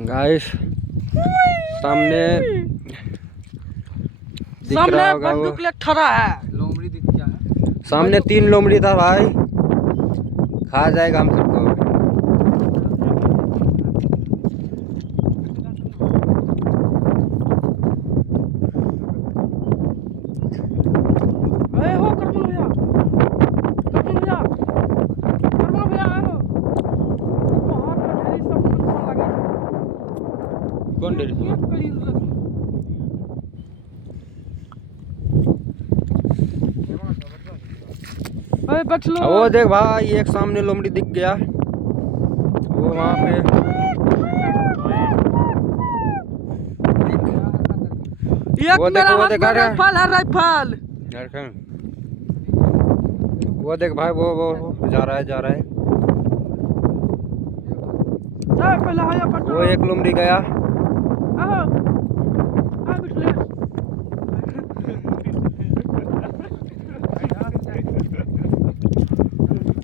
Guys सामने दिख रहा होगा वो बंदूक ले खड़ा है। लोमड़ी दिख गया है। सामने 3 लोमड़ी था भाई, खा जाएगा हम सबको। अरे हो करबन भैया, करबन भैया आए हो। पहाड़ पर ढेरी सब मन लगा है। कौन ढेरी सब? एक कली लगी। अरे बच लो। वो देख भाई, एक सामने लोमड़ी दिख गया, वो वहाँ पे एक वो मेरा देखो, वो हाथ देखा में क्या? राइफल है, राइफल। वो देख भाई, वो जा रहा है। पहले हाया पटो। वो एक लोमड़ी गया। आहो।